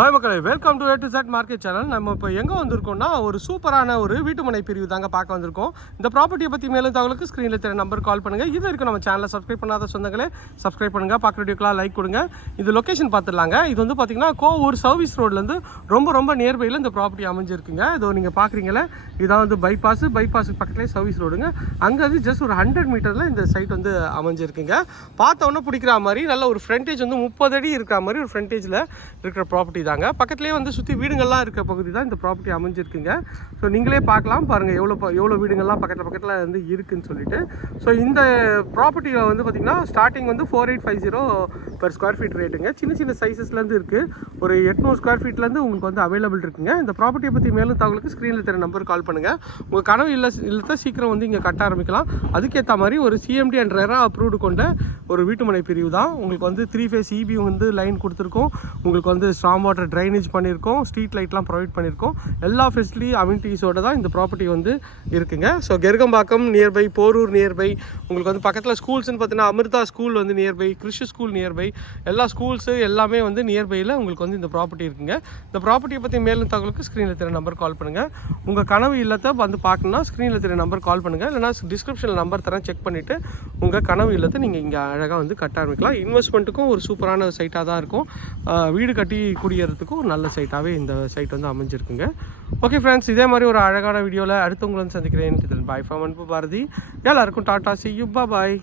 Hi மக்களே. Welcome to A to Z market channel நம்ம இப்போ எங்கே வந்திருக்கோம்னா ஒரு சூப்பரான ஒரு வீட்டுமனை பிரிவு தாங்க பார்க்க வந்திருக்கோம். இந்த ப்ராப்பர்ட்டியை பற்றி மேலும் தகவலுக்கு ஸ்க்ரீனில் தெரிய நம்பர் கால் பண்ணுங்கள் இது வரைக்கும் நம்ம சேனலை சப்ஸ்கிரைப் பண்ணாத சொந்தங்களே சப்ஸ்கிரைப் பண்ணுங்கள் பார்க்குற வீடியோக்கெலாம் லைக் கொடுங்க. இது லொக்கேஷன் பார்த்துடலாங்க. இது வந்து பார்த்தீங்கன்னா கோவூர் சர்வீஸ் ரோட்லேருந்து ரொம்ப ரொம்ப நியர்பையில் இந்த ப்ராப்பர்ட்டி அமைஞ்சிருக்குங்க. இதோ நீங்கள் பார்க்குறீங்களே இதான் வந்து பைபாஸ் பைபாஸுக்கு பக்கத்துலேயே சர்வீஸ் ரோடுங்க அங்கே வந்து ஜஸ்ட் ஒரு ஹண்ட்ரட் மீட்டரில் இந்த சைட் வந்து அமைஞ்சிருக்குங்க. பார்த்தவொன்னே பிடிக்கிற மாதிரி நல்ல ஒரு ஃப்ரண்டேஜ் வந்து முப்பது அடி இருக்கிற மாதிரி ஒரு ஃப்ரண்டேஜில் இருக்கிற ப்ராப்பர்ட்டி தாங்க பக்கத்துலேயே வந்து சுற்றி வீடுங்கள்லாம் இருக்க பகுதி தான் இந்த ப்ராப்பர்ட்டி அமைஞ்சிருக்குங்க. ஸோ நீங்களே பார்க்கலாம். பாருங்கள் எவ்வளோ ப- எவ்வளோ வீடுங்கள்லாம் பக்கத்தில் பக்கத்தில் வந்து இருக்குன்னு சொல்லிட்டு. ஸோ இந்த ப்ராப்பர்ட்டியில் வந்து பார்த்திங்கன்னா ஸ்டார்டிங் வந்து four eight five zero per square feet ரேட்டுங்க சின்ன சின்ன சைஸஸ்லேருந்து இருக்குது ஒரு எட்நூறு ஸ்கொயர் ஃபீட்லேருந்து உங்களுக்கு வந்து அவைலபிள் இருக்குங்க. இந்த ப்ராப்பர்ட்டியை பற்றி மேலும் தகவலுக்கு ஸ்க்ரீனில் தெரிய நம்பர் கால் பண்ணுங்கள் உங்கள் கனவு இல்லை இல்லத்தை சீக்கிரம் வந்து இங்கே கட்ட ஆரம்பிக்கலாம். அதுக்கேற்ற மாதிரி ஒரு சிஎம்டி அண்ட் ரெரா அப்ரூவ்டு கொண்ட ஒரு வீட்டுமனை பிரிவு தான். உங்களுக்கு வந்து த்ரீ ஃபேஸ் இபி வந்து லைன் கொடுத்துருக்கோம். உங்களுக்கு வந்து ஸ்ட்ராங் வாட்டர் ட்ரைனேஜ் பண்ணியிருக்கோம் ஸ்ட்ரீட் லைட்லாம் ப்ரொவைட் பண்ணியிருக்கோம். எல்லா ஃபெசிலிட்டி அமினிட்டிஸோட தான் இந்த ப்ராப்பர்ட்டி வந்து இருக்குங்க. So Kerugambakkam nearby Porur nearby உங்களுக்கு வந்து பக்கத்தில் ஸ்கூல்ஸ்னு பார்த்தீங்கன்னா அமிர்தா ஸ்கூல் வந்து நியர்பை கிறிஷ் ஸ்கூல் நியர்பை எல்லா ஸ்கூல்ஸு எல்லாமே வந்து நியர்பையில் உங்களுக்கு வந்து இந்த ப்ராப்பர்ட்டி இருக்குங்க. இந்த ப்ராப்பர்ட்டியை பற்றி மேலும் தகவலுக்கு ஸ்க்ரீனில் தெரிய நம்பர் கால் பண்ணுங்கள் உங்கள் கனவு இல்லத்தை வந்து பார்க்கணுன்னா ஸ்க்ரீனில் தெரிய நம்பர் கால் பண்ணுங்கள் இல்லைனா டிஸ்கிரிப்ஷனில் நம்பர் தரேன் செக் பண்ணிவிட்டு உங்கள் கனவு இல்லத்தை நீங்கள் இங்கே அழகாக வந்து கட்ட ஆரம்பிக்கலாம். இன்வெஸ்ட்மெண்ட்டுக்கும் ஒரு சூப்பரான சைட்டாக தான் இருக்கும். வீடு கட்டி கூடிய குடியேறதுக்கும் ஒரு நல்ல சைட்டாகவே இந்த சைட் வந்து அமைஞ்சிருக்குங்க. ஓகே ஃப்ரெண்ட்ஸ் இதே மாதிரி ஒரு அழகான வீடியோவில் அடுத்து உங்களை வந்து சந்திக்கிறேன். பாய் ஃபார்ம் அன்பு பாரதி. எல்லாருக்கும் டாட்டா சி யூ பாய்